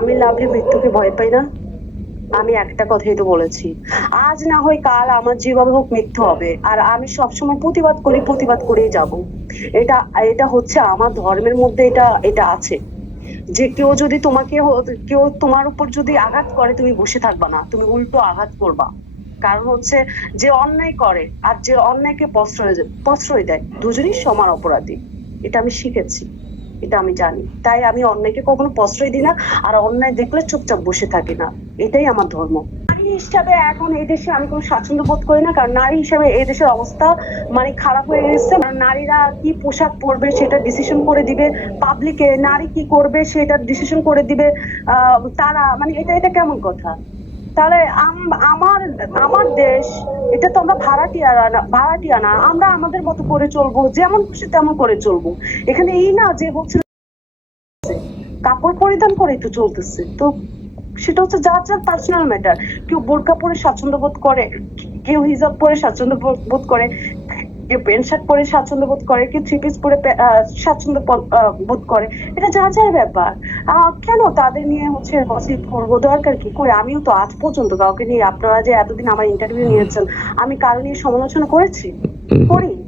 আমি লাভলি মৃত্যুকে ভয় পাই না। আমি একটা কথাই তো বলেছি। আজ না হয় কাল আমার যেভাবে হোক মৃত্যু হবে। আর আমি সবসময় প্রতিবাদ করি, প্রতিবাদ করেই যাব। এটা এটা হচ্ছে আমার ধর্মের মধ্যে এটা এটা আছে। যে কেউ যদি তোমাকে কেউ তোমার উপর যদি আঘাত করে, তুমি বসে থাকবা না। তুমি উল্টো আঘাত করবা। কারণ হচ্ছে যে অন্যায় করে আর যে অন্যায়কে প্রশ্রয় প্রশ্রয় দেয়, দুজনই সমান অপরাধী। এটা আমি শিখেছি। এটা আমি জানি। তাই আমি অন্যায়কে কখনো প্রশ্রয় দিই না, আর অন্যায় দেখলে চুপচাপ বসে থাকি না। এটাই আমার ধর্ম। নারী হিসাবে এখন এই দেশে আমি কোনো স্বাচ্ছন্দ্য বোধ করি না, কারণ নারী হিসাবে এই দেশের অবস্থা মানে খারাপ হয়ে গেছে নারীরা কি পোশাক পরবে সেটা ডিসিশন করে দিবে পাবলিকে নারী কি করবে সেটা ডিসিশন করে দিবে। তারা মানে এটা এটা কেমন কথা? তাহলে আম- আমার আমার দেশ, এটা তো আমরা ভাড়াটিয়া না ভাড়াটিয়া না, আমরা আমাদের মতো করে চলবো, যেমন খুশি তেমন করে চলবো। এখানে এই না যে হচ্ছে কাপড় পরিধান করে তো চলতেছে। তো সেটা হচ্ছে যার যার পার্সোনাল ম্যাটার কেউ বোরকা পরে স্বাচ্ছন্দ্য বোধ করে, কেউ হিজাব পরে স্বাচ্ছন্দ্য বোধ- করে। প্যান্ট শার্ট পরে স্বাচ্ছন্দ্য বোধ করে কেউ থ্রি পিস পরে স্বাচ্ছন্দ্য বোধ- করে এটা যা যার ব্যাপার। আহ, কেন তাদের নিয়ে হচ্ছে গসিপ করব? দরকার কি করে? আমিও তো আজ পর্যন্ত কাউকে নিয়ে আপনারা যে এতদিন আমার ইন্টারভিউ নিয়েছেন আমি কারও নিয়ে সমালোচনা করেছি? করি।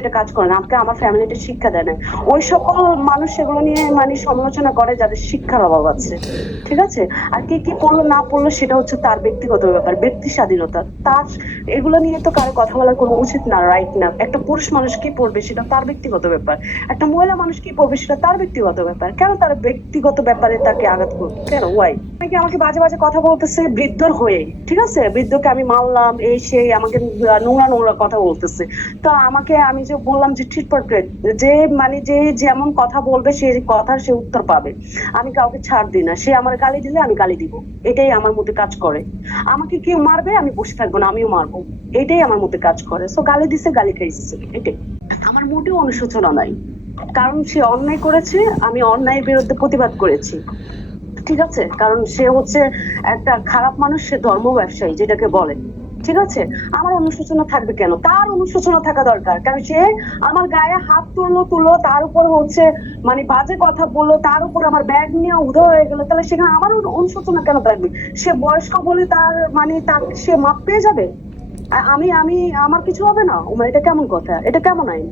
এটা কাজ করে না আমাকে আমার শিক্ষা ওই সকল মানুষ সেগুলো নিয়ে মানে সমালোচনা করে যাদের শিক্ষার অভাব আছে, ঠিক আছে? আর কে কি না পড়ল, সেটা হচ্ছে তার ব্যক্তিগত ব্যাপার, ব্যক্তি স্বাধীনতা। তার, এগুলো নিয়ে তো কারও কথা বলার কোনো উচিত না রাইট না। একটা পুরুষ মানুষ কি পড়বে, সেটা তার ব্যক্তিগত ব্যাপার। একটা মহিলা মানুষ কি পড়বে, সেটা তার ব্যক্তিগত ব্যাপার। কেন তার ব্যক্তিগত ব্যাপারে তাকে আঘাত করবে কেন? ওয়াই অনেকে আমাকে বাজে বাজে কথা বলতেছে? বৃদ্ধর হয়ে ঠিক আছে? বৃদ্ধকে আমি মারলাম এই সেই, আমাকে নোংরা নোংরা কথা বলতেছে। তো আমাকে আমি যে বললাম যে ঠিক পর্ট্রেট যে মানে যে যেমন কথা বলবে, সে কথার সে উত্তর পাবে। আমি কাউকে ছাড় দিই না। সে আমার গালি দিলে আমি গালি দিব। এটাই আমার মধ্যে কাজ করে। আমাকে কেউ মারবে, আমি বসে থাকব না, আমিও মারবো। এটাই আমার মধ্যে কাজ করে। সো গালি দিছে, গালি খাইছে। এটাই। আমার মোটেও অনুশোচনা নাই। কারণ সে অন্যায় করেছে, আমি অন্যায়ের বিরুদ্ধে প্রতিবাদ করেছি। ঠিক আছে? কারণ সে হচ্ছে একটা খারাপ মানুষ, সে ধর্ম ব্যবসায়ী যেটাকে বলে। ঠিক আছে? আমার অনুশোচনা থাকবে কেন? তার অনুশোচনা থাকা দরকার। কারণ সে আমার গায়ে হাত তুললো তুলো তার উপর হচ্ছে মানে বাজে কথা বলল, তার উপর আমার ব্যাগ নিয়ে উদয় হয়ে গেলো। তাহলে সেখানে আমার অনুশোচনা কেন থাকবে? সে বয়স্ক বলে তার মানে তার সে মাপ পেয়ে যাবে? আমি আমি, আমার কিছু হবে না? এটা কেমন কথা? এটা কেমন আইন?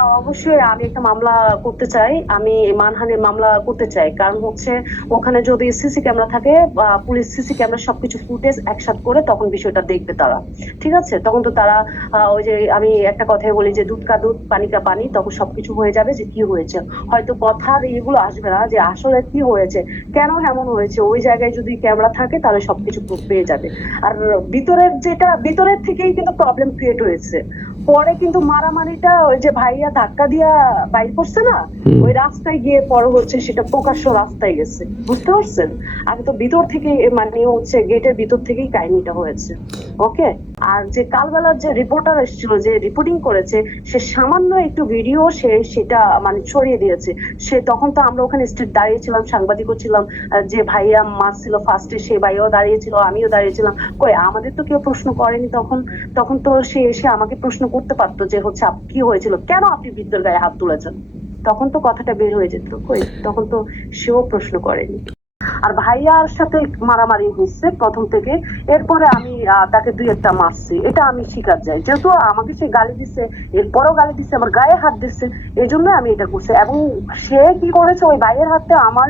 অবশ্যই আমি একটা মামলা করতে চাই। আমি মানহানির মামলা করতে চাই। কারণ হচ্ছে ওখানে যদি সিসি ক্যামেরা থাকে পুলিশ সিসি ক্যামেরা সবকিছু ফুটেজ একসাথ করে তখন বিষয়টা দেখবে তারা। ঠিক আছে? তখন তো তারা ওই যে আমি একটা কথাই বলি যে, দুধ কা দুধ, পানি কা পানি, তখন সবকিছু হয়ে যাবে যে কি হয়েছে। হয়তো কথার এগুলো আসবে না যে আসলে কি হয়েছে, কেন এমন হয়েছে। ওই জায়গায় যদি ক্যামেরা থাকে, তাহলে সবকিছু পেয়ে যাবে। আর ভিতরের যেটা, ভিতরের থেকেই কিন্তু প্রবলেম ক্রিয়েট হয়েছে। পরে কিন্তু মারামারিটা, ওই যে ভাইয়া ধাক্কা দিয়া বাইর করছে না ওই রাস্তায় গিয়ে পরে হচ্ছে সেটা প্রকাশ্য রাস্তায় গেছে। বুঝতে পারছেন? আগে তো ভিতর থেকে মানে হচ্ছে গেটের ভিতর থেকেই কাহিনীটা হয়েছে। ওকে? আর যে কালবেলার যে রিপোর্টার এসেছিল যে রিপোর্টিং করেছে সে সামান্য একটু ভিডিও সে সেটা মানে ছড়িয়ে দিয়েছে। সে তখন তো আমরা ওখানে স্ট্রিট দাঁড়িয়েছিলাম সাংবাদিকও ছিলাম যে ভাইয়া মারছিল ফার্স্টে সে ভাইয়াও দাঁড়িয়েছিল আমিও দাঁড়িয়েছিলাম। কই আমাদের তো কেউ প্রশ্ন করেনি তখন। তখন তো সে এসে আমাকে প্রশ্ন করতে পারতো যে হচ্ছে কি হয়েছিল? কেন আপনি বৃদ্ধর গায়ে হাত তুলেছেন। তখন তো কথাটা বের হয়ে যেত। কই? তখন তো সেও প্রশ্ন করেনি। আর ভাইয়ার সাথে মারামারি হয়েছে প্রথম থেকে। এরপরে আমি তাকে দুই একটা মারছি। এটা আমি স্বীকার যাই। যেহেতু আমাকে সে গালি দিচ্ছে এরপরও গালি দিচ্ছে আমার গায়ে হাত দিচ্ছে এই আমি এটা করছি। এবং সে কি করেছে? ওই ভাইয়ের হাতে আমার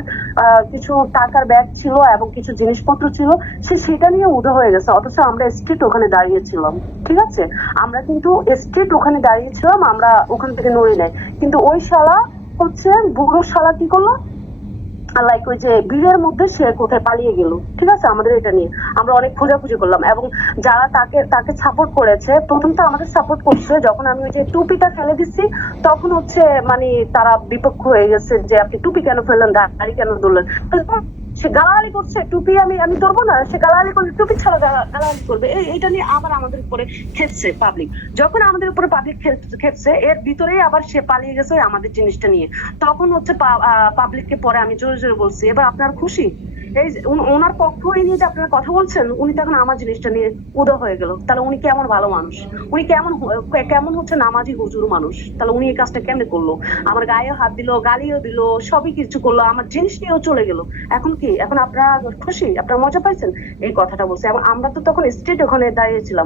কিছু টাকার ব্যাগ ছিল এবং কিছু জিনিসপত্র ছিল, সে সেটা নিয়ে উদা হয়ে গেছে। অথচ আমরা স্ট্রিট ওখানে দাঁড়িয়েছিলাম, ঠিক আছে? আমরা কিন্তু স্ট্রিট ওখানে দাঁড়িয়েছিলাম, আমরা ওখান থেকে নড়ি নাই। কিন্তু ওই শালা হচ্ছে বুড়ো শালা কি করল? লাইক ওই যে ভিড়ের মধ্যে সে কোথায় পালিয়ে গেল। ঠিক আছে? আমাদের এটা নিয়ে। আমরা অনেক খোঁজাখুঁজি করলাম। এবং যারা তাকে তাকে সাপোর্ট করেছে, প্রথম তো আমাদের সাপোর্ট করছে। যখন আমি ওই যে টুপিটা ফেলে দিচ্ছি তখন হচ্ছে মানে তারা বিপক্ষ হয়ে গেছে যে, আপনি টুপি কেন ফেললেন? দাড়ি কেন ধরলেন? সে গালাগালি করছে, টুপি আমি আমি ধরবো না, সে গালাগালি করলে টুপি ছাড়া গালা- গালাগালি করবে। এই, এইটা নিয়ে আবার আমাদের উপরে খেপছে পাবলিক যখন আমাদের উপরে পাবলিক খেপছে, এর ভিতরেই আবার সে পালিয়ে গেছে আমাদের জিনিসটা নিয়ে। তখন হচ্ছে পাবলিককে পরে আমি জোরে জোরে বলছি, এবার আপনার খুশি? এই ওনার পক্ষ হয়ে নিয়ে যে আপনারা কথা বলছেন, উনি তো এখন আমার জিনিসটা নিয়ে উদা হয়ে গেল। তাহলে উনি কেমন ভালো মানুষ? উনি কেমন কেমন হচ্ছে নামাজি হুজুর মানুষ? তাহলে উনি এই কাজটা কেমনে করল? আমার গায়ে হাত দিলো, গালিও দিলো, সবই কিছু করল, আমার জিনিস নিয়েও চলে গেল। এখন কি? এখন আপনারা খুশি? আপনারা মজা পাইছেন? এই কথাটা বলছে। এবং আমরা তো তখন স্টেট ওখানে দাঁড়িয়েছিলাম